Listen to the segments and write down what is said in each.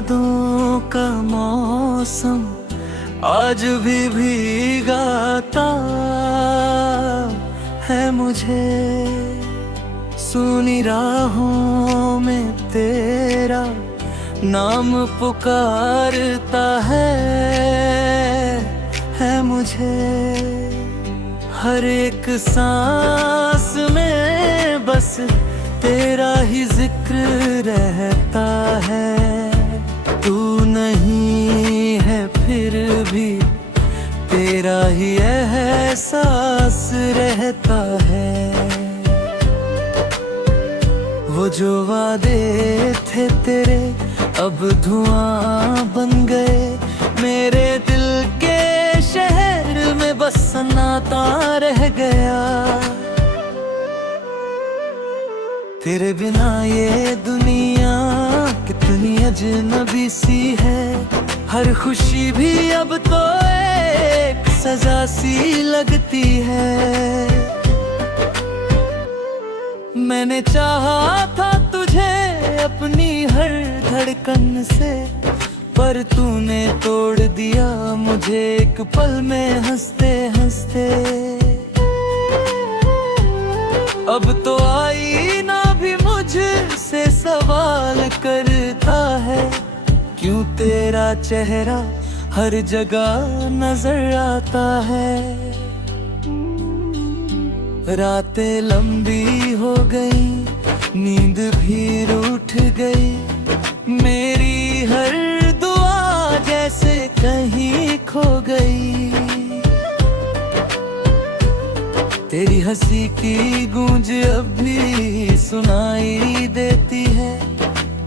यादों का मौसम आज भी भीगाता है मुझे। सुनी राहों में तेरा नाम पुकारता है मुझे। हर एक सांस में बस तेरा ही जिक्र रहता है। तू नहीं है फिर भी तेरा ही एहसास रहता है। वो जो वादे थे तेरे अब धुआं बन गए। मेरे दिल के शहर में बस सन्नाटा रह गया। तेरे बिना ये दुनिया कितनी अजनबी सी है। हर खुशी भी अब तो एक सजा सी लगती है। मैंने चाहा था तुझे अपनी हर धड़कन से, पर तूने तोड़ दिया मुझे एक पल में हंसते हंसते। अब तो आईना भी मुझसे सवाल करता है, क्यों तेरा चेहरा हर जगह नजर आता है। रातें लंबी हो गई, नींद भी रूठ गई। मेरी हर दुआ जैसे कहीं खो गई। तेरी हंसी की गूंज अब भी सुनाई देती है,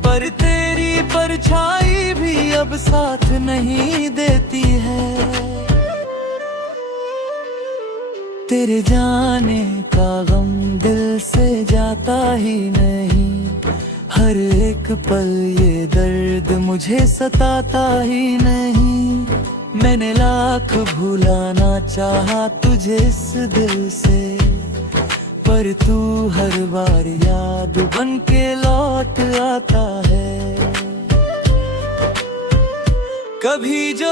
पर तेरी परछाई भी अब साथ नहीं देती है। तेरे जाने का गम दिल से जाता ही नहीं। हर एक पल ये दर्द मुझे सताता ही नहीं। मैंने लाख भुलाना चाहा तुझे इस दिल से, पर तू हर बार याद बन के लौट आता है। कभी जो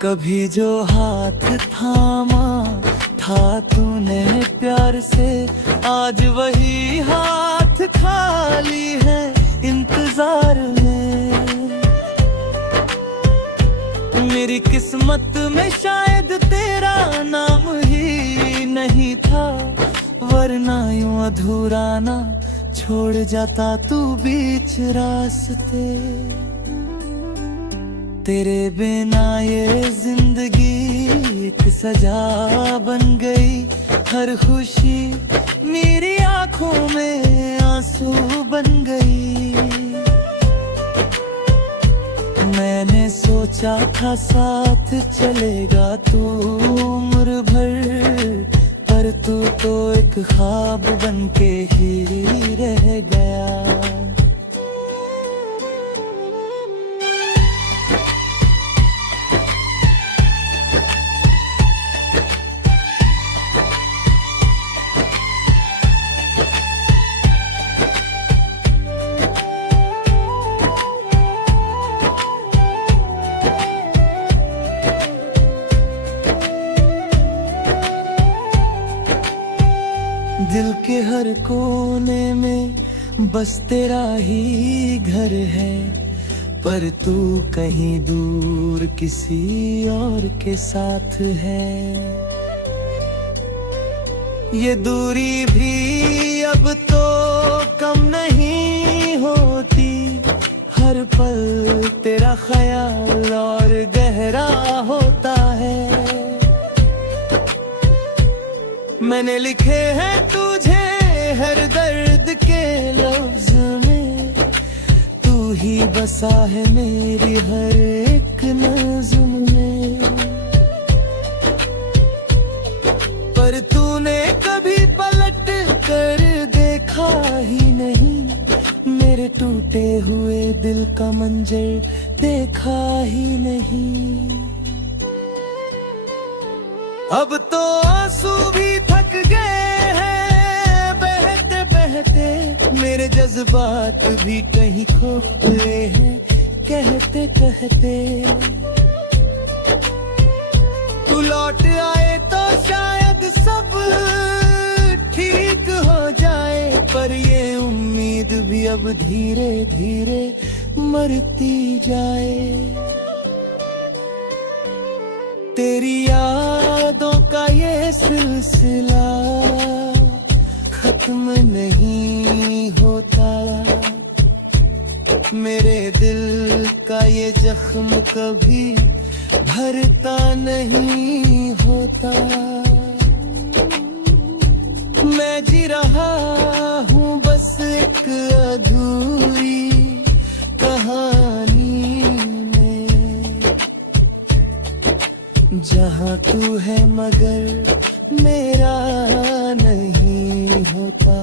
कभी जो हाथ थामा था तूने प्यार से, आज वही हाथ खाली है इंतजार में। मेरी किस्मत में शायद तेरा नाम ही नहीं था, वरना यूं अधूरा ना छोड़ जाता तू बीच रास्ते। तेरे बिना ये जिंदगी एक सजा बन गई। हर खुशी मेरी आंखों में आंसू बन गई। मैंने सोचा था साथ चलेगा तू उम्र भर, पर तू तो एक ख्वाब बन के ही रह गया। दिल के हर कोने में बस तेरा ही घर है, पर तू कहीं दूर किसी और के साथ है। ये दूरी भी अब तो कम नहीं होती। हर पल तेरा ख्याल और गहरा होता है। मैंने लिखे हैं तुझे हर दर्द के लफ्ज में, तू ही बसा है मेरी हर एक नज़्म में। पर तूने कभी पलट कर देखा ही नहीं, मेरे टूटे हुए दिल का मंजर देखा ही नहीं। अब तो आंसू भी थक गए हैं बहते बहते, मेरे जज्बात भी कहीं खो गए हैं कहते कहते। तू लौट आए तो शायद सब ठीक हो जाए, पर ये उम्मीद भी अब धीरे धीरे मरती जाए। तेरी यादों का ये सिलसिला खत्म नहीं होता, मेरे दिल का ये जख्म कभी भरता नहीं होता। मैं जी रहा हूँ बस एक अधूरी कहानी में, जहाँ तू है मगर मेरा नहीं होता।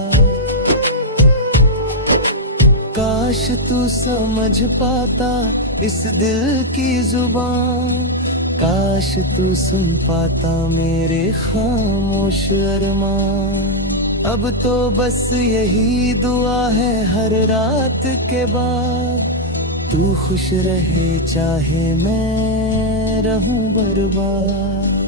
काश तू समझ पाता इस दिल की जुबान, काश तू सुन पाता मेरे खामोश अरमान। अब तो बस यही दुआ है हर रात के बाद, तू खुश रहे चाहे मैं रहूं बर्बाद।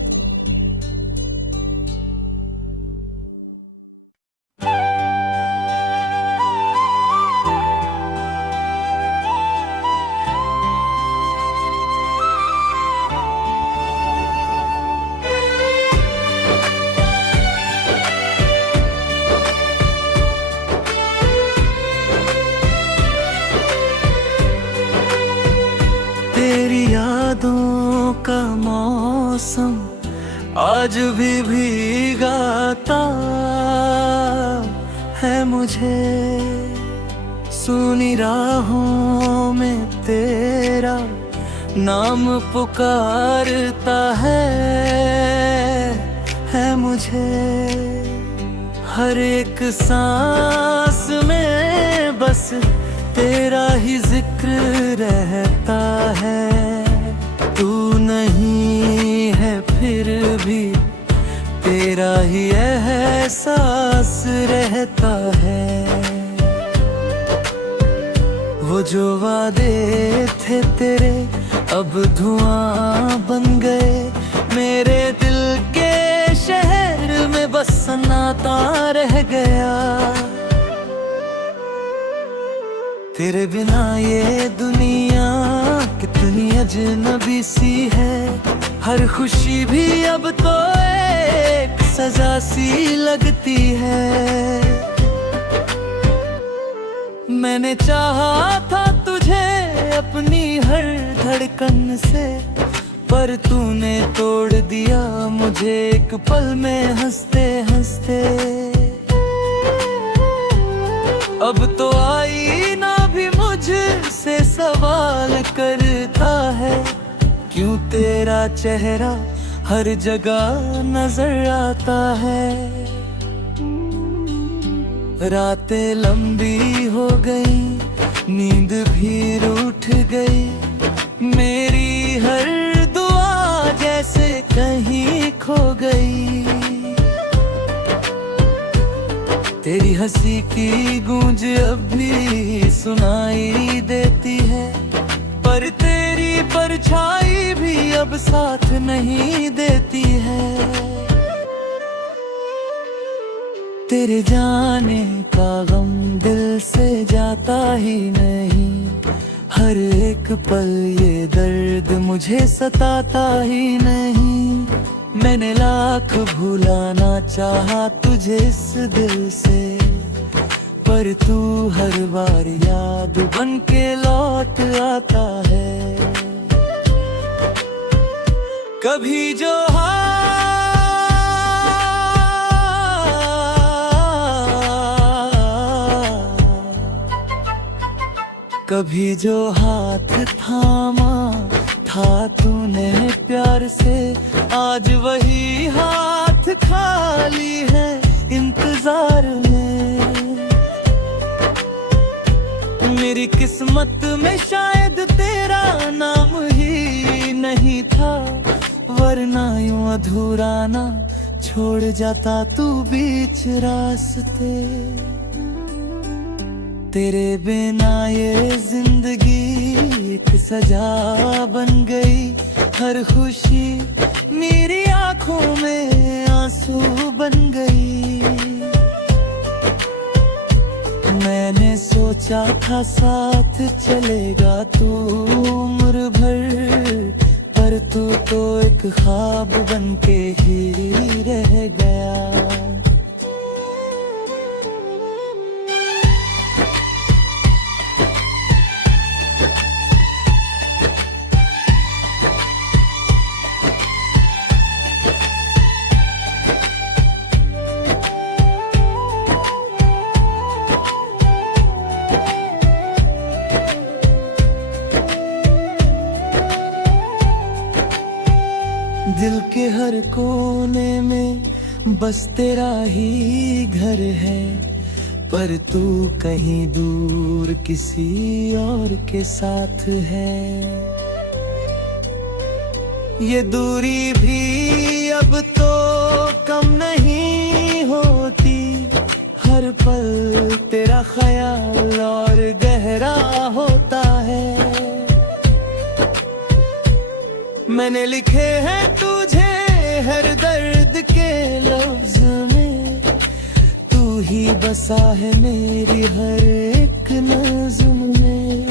तेरी यादों का मौसम आज भी भीगाता है मुझे, सुनी राहों में तेरा नाम पुकारता है मुझे। हर एक सांस में बस तेरा ही जिक्र रहता है, तू नहीं है फिर भी तेरा ही एहसास रहता है। वो जो वादे थे तेरे अब धुआं बन गए, मेरे दिल के शहर में बस सन्नाटा रह गया। तेरे बिना ये दुनिया कितनी अजनबी सी है, हर खुशी भी अब तो एक सजा सी लगती है। मैंने चाहा था तुझे अपनी हर धड़कन से, पर तूने तोड़ दिया मुझे एक पल में हंसते हंसते। अब तो आईना भी मुझसे सवाल करता है, क्यों तेरा चेहरा हर जगह नजर आता है। रातें लंबी हो गई, नींद भी रूठ गई, मेरी हर दुआ जैसे कहीं खो गई। तेरी हंसी की गूंज अब भी सुनाई देती है, पर तेरी परछाई भी अब साथ नहीं देती है। तेरे जाने का गम दिल से जाता ही नहीं, हर एक पल ये दर्द मुझे सताता ही नहीं। मैंने लाख भुलाना चाहा तुझे इस दिल से, पर तू हर बार याद बन के लौट आता है। कभी जो कभी जो हाथ थामा था तूने प्यार से, आज वही हाथ खाली है इंतजार में। मेरी किस्मत में शायद तेरा नाम ही नहीं था, वरना यूं अधूरा ना छोड़ जाता तू बीच रास्ते। तेरे बिना ये जिंदगी एक सजा बन गई। हर खुशी मेरी आंखों में आंसू बन गई। मैंने सोचा था साथ चलेगा तू उम्र भर, पर तू तो एक ख्वाब बन के ही रह गया। दिल के हर कोने में बस तेरा ही घर है, पर तू कहीं दूर किसी और के साथ है। ये दूरी भी अब तो कम नहीं होती। हर पल तेरा ख्याल और गहरा होता है। मैंने लिखे हैं तुझे हर दर्द के लफ्ज में, तू ही बसा है मेरी हर एक नज़्म में।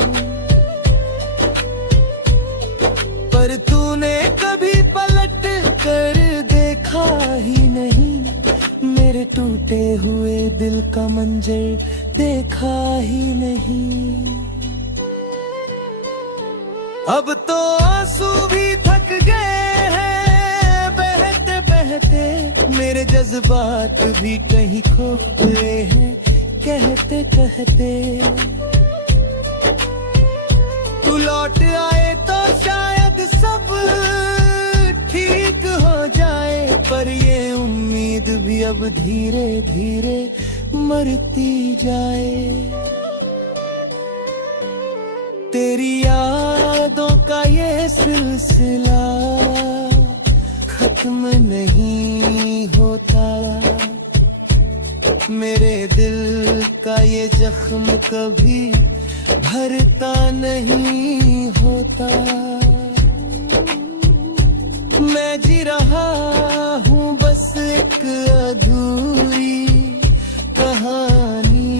पर तूने कभी पलट कर देखा ही नहीं, मेरे टूटे हुए दिल का मंजर देखा ही नहीं। अब तो आंसू भी थक गए हैं बहते बहते, मेरे जज्बात भी कहीं खो गए हैं कहते कहते। तू लौट आए तो शायद सब ठीक हो जाए, पर ये उम्मीद भी अब धीरे धीरे मरती जाए। तेरी यादों का ये सिलसिला खत्म नहीं होता। मेरे दिल का ये जख्म कभी भरता नहीं होता। मैं जी रहा हूँ बस एक अधूरी कहानी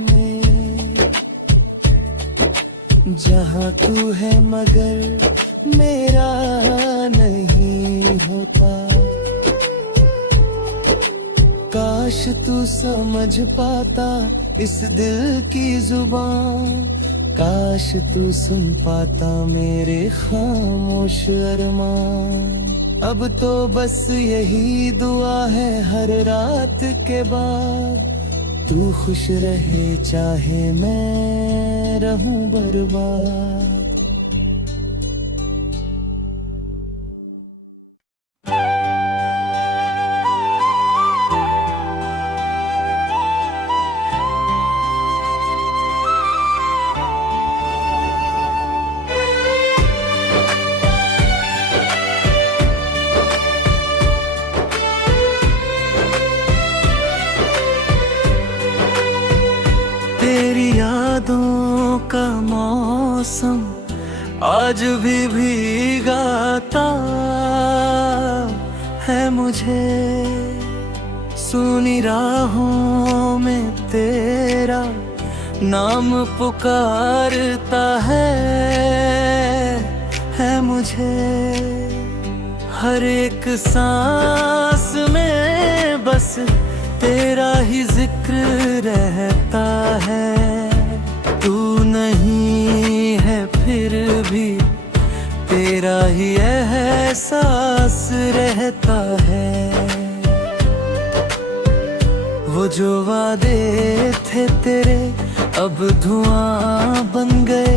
में, जहाँ तू है मगर मेरा नहीं होता। काश तू समझ पाता इस दिल की जुबान, काश तू सुन पाता मेरे खामोश अरमान। अब तो बस यही दुआ है हर रात के बाद, तू खुश रहे चाहे मैं रहूं बर्बाद। तेरी यादों का मौसम आज भी भीगाता है मुझे। सुनी राहों में तेरा नाम पुकारता है मुझे। हर एक सांस में बस तेरा ही जिक्र रहता है। तू नहीं है फिर भी तेरा ही एहसास रहता है। वो जो वादे थे तेरे अब धुआं बन गए,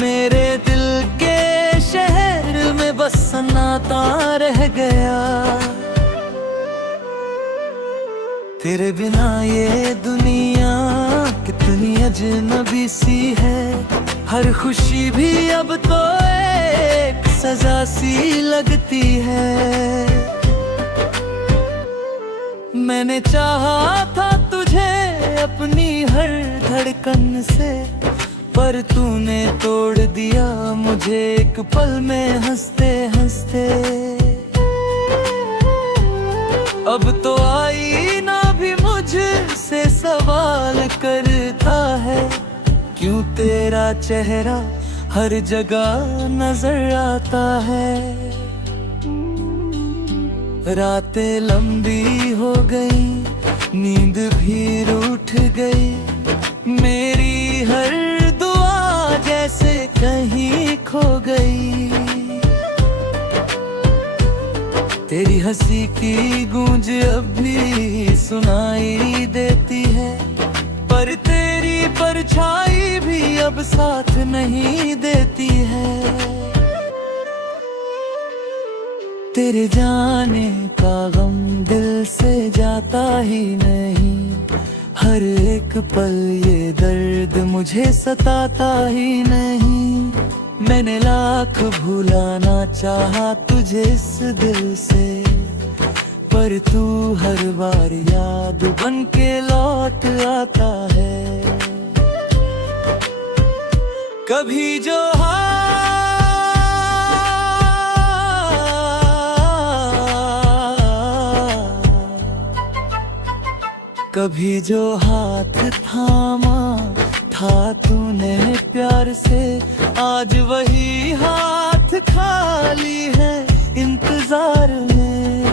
मेरे दिल के शहर में बस सन्नाटा रह गया। तेरे बिना ये दुनिया कितनी अजनबी सी है। हर खुशी भी अब तो एक सजा सी लगती है। मैंने चाहा था तुझे अपनी हर धड़कन से, पर तूने तोड़ दिया मुझे एक पल में हंसते हंसते। अब तो आईना भी मुझसे सवाल करता है, क्यों तेरा चेहरा हर जगह नजर आता है। रातें लंबी हो गई, नींद भी रूठ गई, मेरी हर दुआ जैसे कहीं खो गई। तेरी हंसी की गूंज अब भी सुनाई देती है, पर तेरी परछाई भी अब साथ नहीं देती है। तेरे जाने का गम दिल से जाता ही नहीं, हर एक पल ये दर्द मुझे सताता ही नहीं। मैंने लाख भुलाना चाहा तुझे इस दिल से, पर तू हर बार याद बन के लौट आता है। कभी जो कभी जो हाथ थामा था तूने प्यार से, आज वही हाथ खाली है इंतजार में।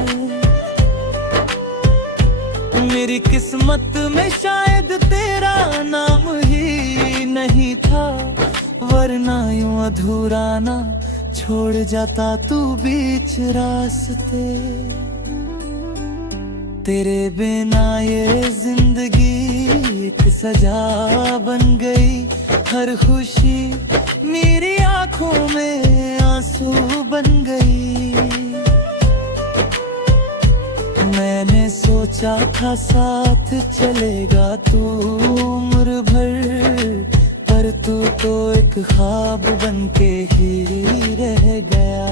मेरी किस्मत में शायद तेरा नाम ही नहीं था, वरना यूं अधूरा ना छोड़ जाता तू बीच रास्ते। तेरे बिना ये जिंदगी एक सजा बन गई, हर खुशी मेरी आंखों में आंसू बन गई। मैंने सोचा था साथ चलेगा तू उम्र भर, पर तू तो एक ख्वाब बन के ही रह गया।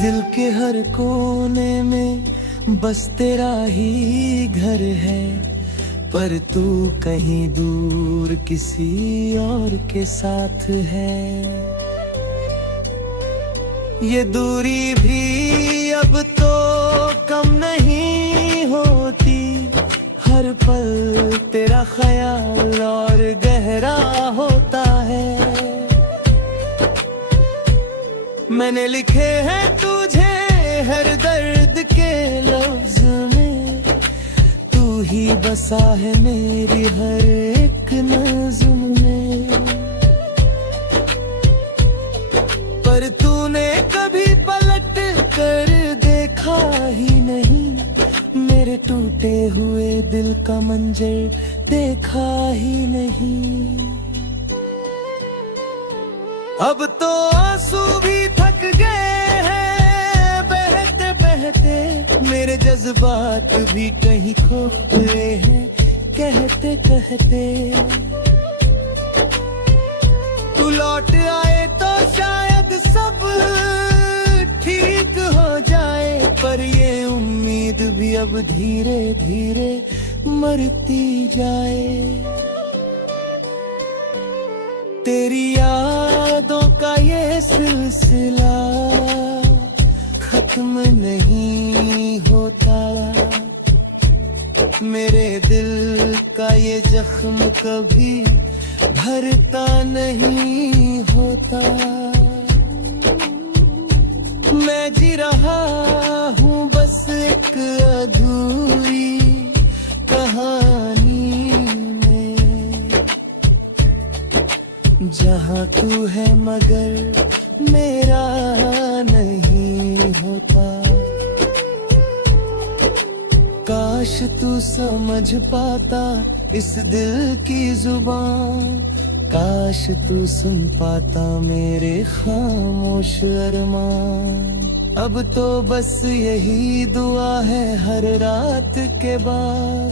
दिल के हर कोने में बस तेरा ही घर है, पर तू कहीं दूर किसी और के साथ है। ये दूरी भी अब तो कम नहीं होती, हर पल तेरा ख्याल और गहरा होता है। मैंने लिखे हैं तुझे हर दर्द के लफ्ज में, तू ही बसा है मेरी हर एक नज़्म में। पर तूने कभी पलट कर देखा ही नहीं, मेरे टूटे हुए दिल का मंजर देखा ही नहीं। अब तो आंसू भी थक गए हैं बहते बहते, मेरे जज्बात भी कहीं खो गए हैं कहते कहते। तू लौट आए तो शायद सब ठीक हो जाए, पर ये उम्मीद भी अब धीरे धीरे मरती जाए। तेरी यादों का ये सिलसिला खत्म नहीं होता, मेरे दिल का ये जख्म कभी भरता नहीं होता। मैं जी रहा हूँ बस एक अधूरी कहानी में, जहाँ तू है मगर मेरा नहीं होता। काश काश तू समझ पाता इस दिल की जुबान, काश तू सुन पाता मेरे खामोश अरमान। अब तो बस यही दुआ है हर रात के बाद,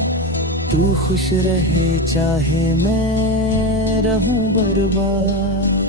तू खुश रहे चाहे मैं रहूं बर्बाद।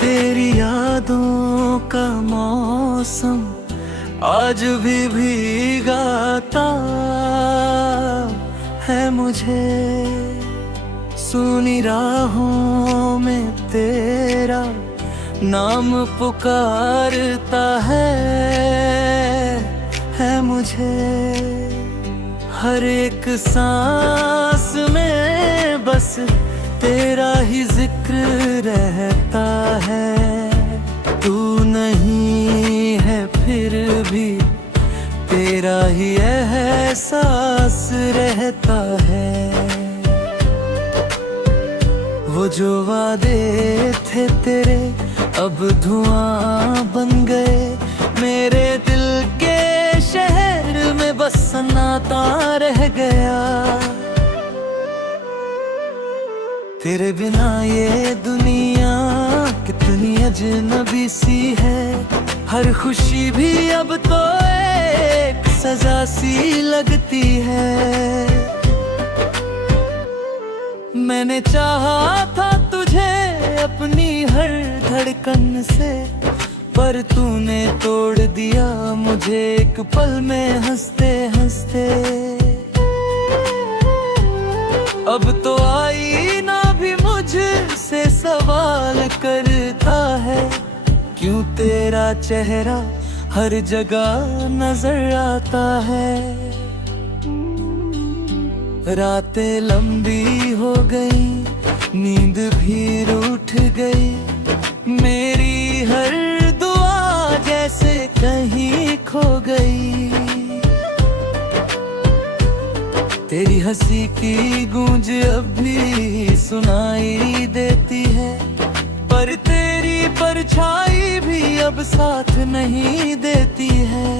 तेरी यादों का मौसम आज भी भीगाता है मुझे, सुनी राहों में तेरा नाम पुकारता है मुझे। हर एक सांस में बस तेरा ही जिक्र रहता है, तू नहीं है फिर भी तेरा ही एहसास रहता है। वो जो वादे थे तेरे अब धुआं बन गए, मेरे दिल के शहर में बस सन्नाटा रह गया। तेरे बिना ये दुनिया कितनी अजनबी सी है, हर खुशी भी अब तो एक सजा सी लगती है। मैंने चाहा था तुझे अपनी हर धड़कन से, पर तूने तोड़ दिया मुझे एक पल में हंसते हंसते। अब तो आईना भी मुझसे सवाल करता है, क्यों तेरा चेहरा हर जगह नजर आता है। रातें लंबी हो गई, नींद भी रूठ गई, मेरी हर दुआ जैसे कहीं खो गई। तेरी हंसी की गूंज अब भी सुनाई देती है, पर तेरी परछाई भी अब साथ नहीं देती है।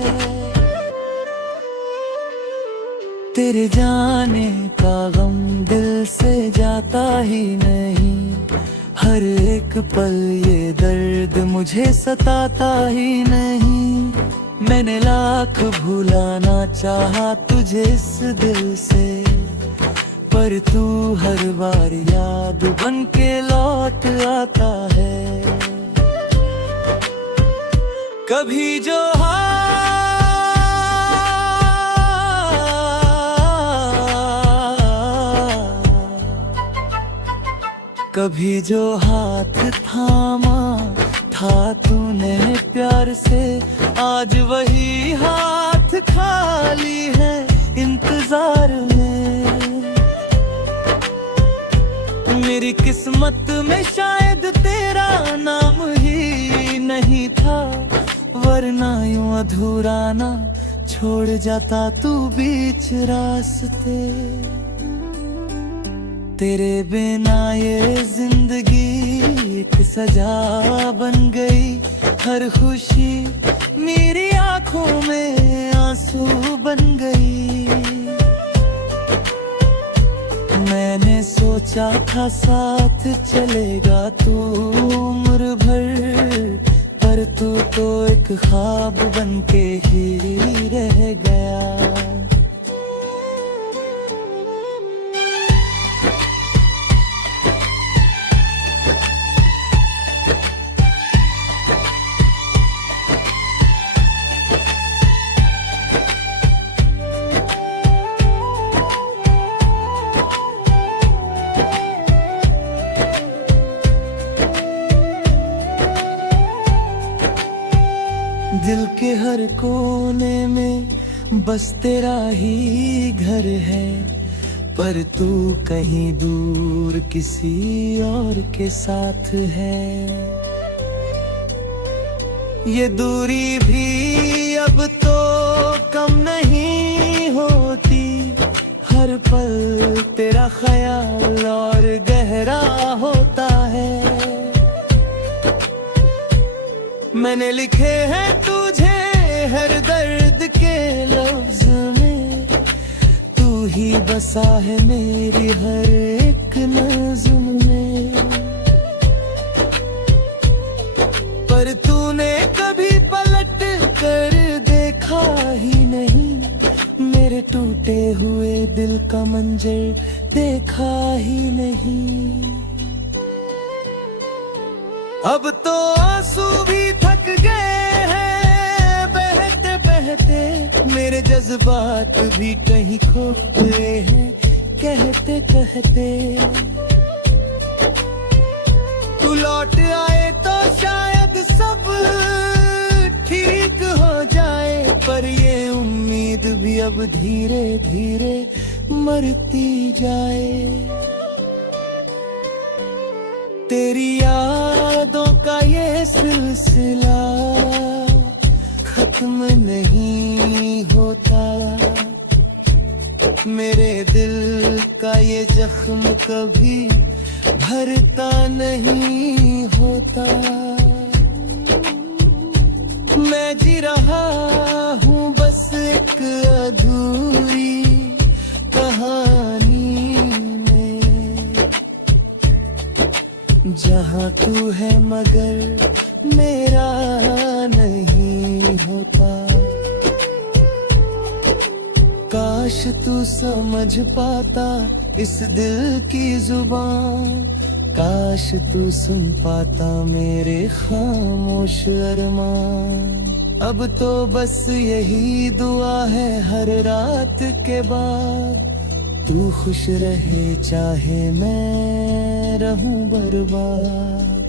तेरे जाने का गम दिल से जाता ही नहीं, हर एक पल ये दर्द मुझे सताता ही नहीं। मैंने लाख भुलाना चाहा तुझे इस दिल से, पर तू हर बार याद बन के लौट आता है। कभी जो कभी जो हाथ थामा था तूने प्यार से, आज वही हाथ खाली है इंतजार में। मेरी किस्मत में शायद तेरा नाम ही नहीं था, वरना यूं अधूरा ना छोड़ जाता तू बीच रास्ते। तेरे बिना ये जिंदगी एक सजा बन गई, हर खुशी मेरी आंखों में आंसू बन गई। मैंने सोचा था साथ चलेगा तू उम्र भर, पर तू तो एक ख्वाब बन के ही रह गया। दिल के हर कोने में बस तेरा ही घर है, पर तू कहीं दूर किसी और के साथ है। ये दूरी भी अब तो कम नहीं होती, हर पल तेरा ख्याल और गहरा होता है। मैंने लिखे हैं तुझे हर दर्द के लफ्ज में, तू ही बसा है मेरी हर एक नज़्म में। पर तूने कभी पलट कर देखा ही नहीं, मेरे टूटे हुए दिल का मंजर देखा ही नहीं। अब तो आंसू भी थक गए हैं बहते बहते, मेरे जज्बात भी कहीं खो गए हैं कहते कहते। तू लौट आए तो शायद सब ठीक हो जाए, पर ये उम्मीद भी अब धीरे धीरे मरती जाए। तेरी यादों का ये सिलसिला खत्म नहीं होता, मेरे दिल का ये जख्म कभी भरता नहीं होता। मैं जी रहा हूँ बस एक अधूरी कहानी में, जहाँ तू है मगर मेरा नहीं होता। काश तू समझ पाता इस दिल की जुबान, काश तू सुन पाता मेरे खामोश अरमान। अब तो बस यही दुआ है हर रात के बाद, तू खुश रहे चाहे मैं रहूं बर्बाद।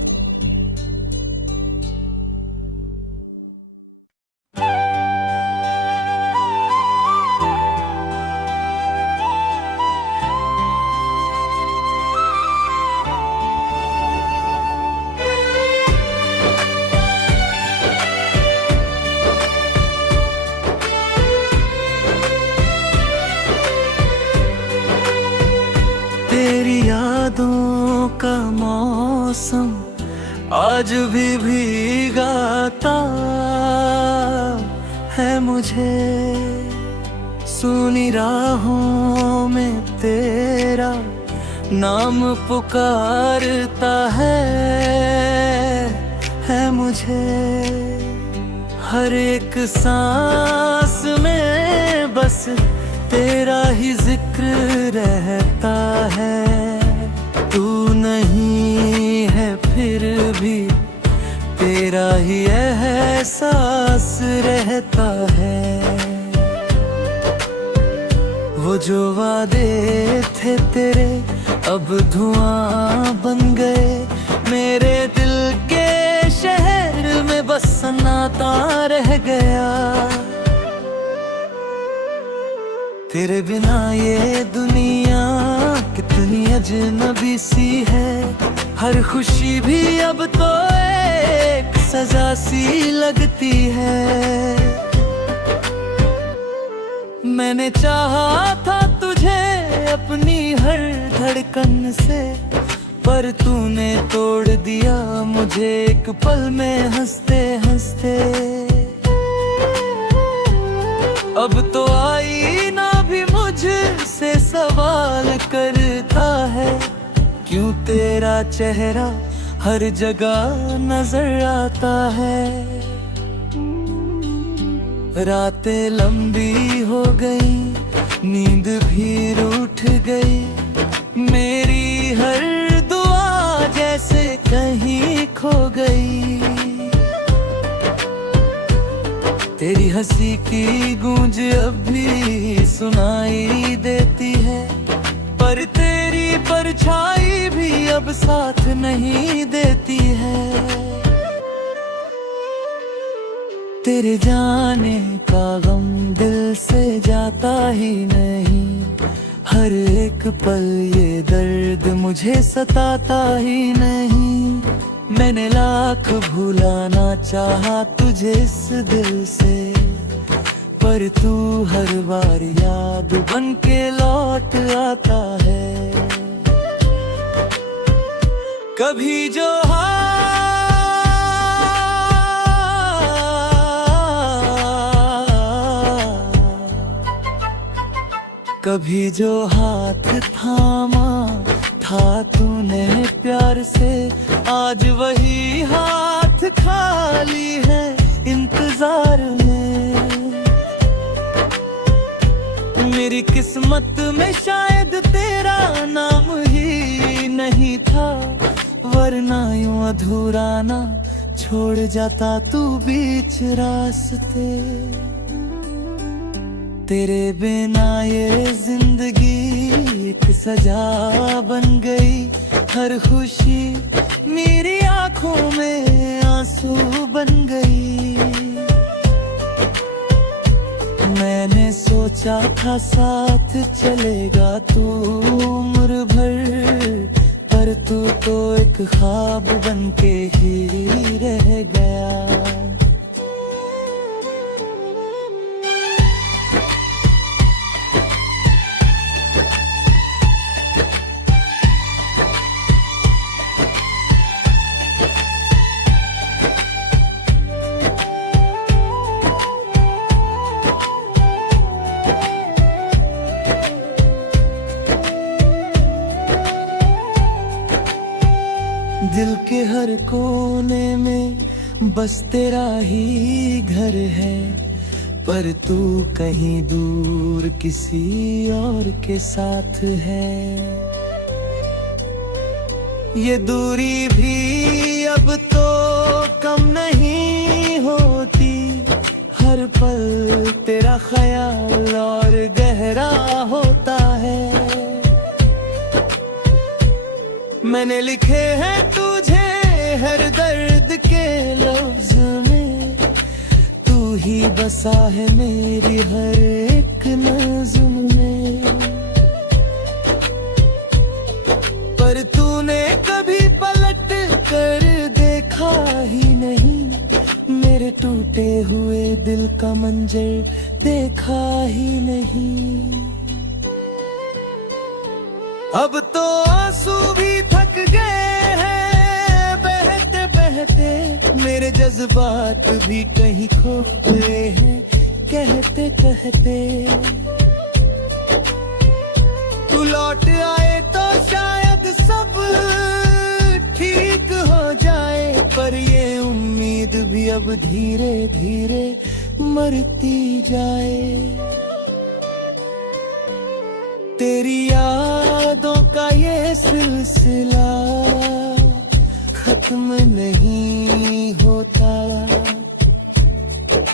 तेरी यादों का मौसम आज भी भीगाता है मुझे, सुनी राहों में तेरा नाम पुकारता है मुझे। हर एक सांस में बस तेरा ही जिक्र रहता है, तू नहीं है फिर भी तेरा ही एहसास रहता है। वो जो वादे थे तेरे अब धुआं बन गए, मेरे दिल के शहर में बस सन्नाटा रह गया। तेरे बिना ये दुनिया कितनी अजनबी सी है, हर खुशी भी अब तो एक सजा सी लगती है। मैंने चाहा था तुझे अपनी हर धड़कन से, पर तूने तोड़ दिया मुझे एक पल में हंसते हंसते। अब तो आईना भी मुझसे सवाल करता है, क्यों तेरा चेहरा हर जगह नजर आता है। रातें लंबी हो गई, नींद भी रूठ गई, मेरी हर दुआ जैसे कहीं खो गई। तेरी हंसी की गूंज अब भी सुनाई देती है, पर तेरी परछाई भी अब साथ नहीं देती है। तेरे जाने का गम दिल से जाता ही नहीं, हर एक पल ये दर्द मुझे सताता ही नहीं। मैंने लाख भुलाना चाहा तुझे इस दिल से, पर तू हर बार याद बन के लौट आता है। कभी जो कभी जो हाथ थामा था तूने प्यार से, आज वही हाथ खाली है इंतजार में। मेरी किस्मत में शायद तेरा नाम ही नहीं था, वरना यूं अधूरा ना छोड़ जाता तू बीच रास्ते। तेरे बिना ये जिंदगी एक सजा बन गई, हर खुशी मेरी आंखों में आंसू बन गई। मैंने सोचा था साथ चलेगा तू उम्र भर, पर तू तो एक ख्वाब बन के ही रह गया। दिल के हर कोने में बस तेरा ही घर है, पर तू कहीं दूर किसी और के साथ है। ये दूरी भी अब तो कम नहीं होती, हर पल तेरा ख्याल और गहरा होता है। मैंने लिखे हैं तुझे हर दर्द के लफ्ज में, तू ही बसा है मेरी हर एक नज़्म में। पर तूने कभी पलट कर देखा ही नहीं, मेरे टूटे हुए दिल का मंजर देखा ही नहीं। अब तो आंसू भी थक गए हैं बहते बहते, मेरे जज्बात भी कहीं खो गए हैं कहते कहते। तू लौट आए तो शायद सब ठीक हो जाए, पर ये उम्मीद भी अब धीरे धीरे मरती जाए। तेरी यादों का ये सिलसिला खत्म नहीं होता,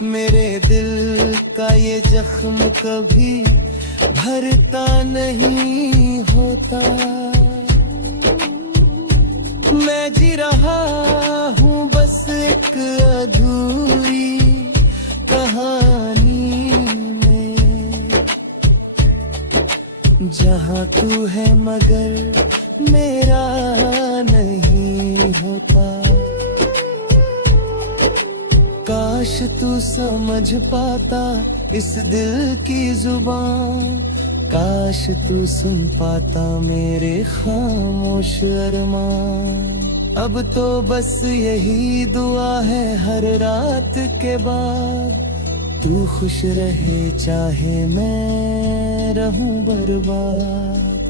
मेरे दिल का ये जख्म कभी भरता नहीं होता। मैं जी रहा हूँ बस एक अधूरी कहानी में, जहाँ तू है मगर मेरा नहीं होता। काश तू समझ पाता इस दिल की जुबान, काश तू सुन पाता मेरे खामोश अरमान। अब तो बस यही दुआ है हर रात के बाद, तू खुश रहे चाहे मैं रहूं बर्बाद।